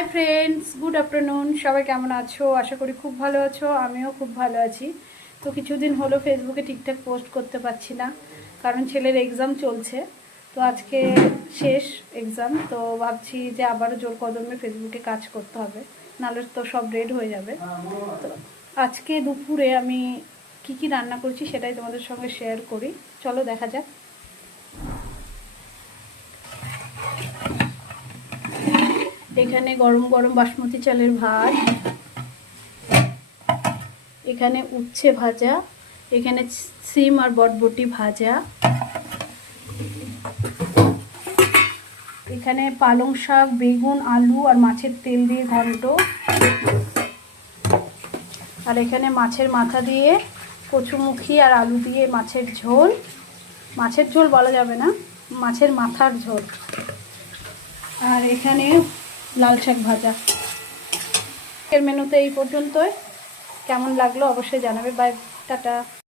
Hi friends, good afternoon. সবাই কেমন আছো? আশা করি খুব ভালো আছো। আমিও খুব ভালো আছি। তো কিছুদিন হলো ফেসবুকে ঠিকঠাক পোস্ট করতে পারছি না, কারণ ছেলের এক্সাম চলছে। তো আজকে শেষ এক্সাম, তো ভাবছি যে আবারও জোর কদমে ফেসবুকে কাজ করতে হবে, নাহলে তো সব রেড হয়ে যাবে। তো আজকে দুপুরে আমি কি রান্না করছি সেটাই তোমাদের সঙ্গে শেয়ার করি। চলো দেখা যাক। এখানে গরম গরম বাসমতি চালের ভাত, এখানে উচ্ছে ভাজা, এখানে সিম আর বটবটি ভাজা, এখানে পালং শাক, বেগুন, আলু আর মাছের তেল দিয়ে ঘন্ট, আর এখানে মাছের মাথা দিয়ে কচুমুখী আর আলু দিয়ে মাছের ঝোল। মাছের ঝোল বলা যাবে না, মাছের মাথার ঝোল। আর এখানে লাল শাক ভাজা। এর মেনুতে এই পর্যন্তই। কেমন লাগলো অবশ্যই জানাবে। Bye, tata.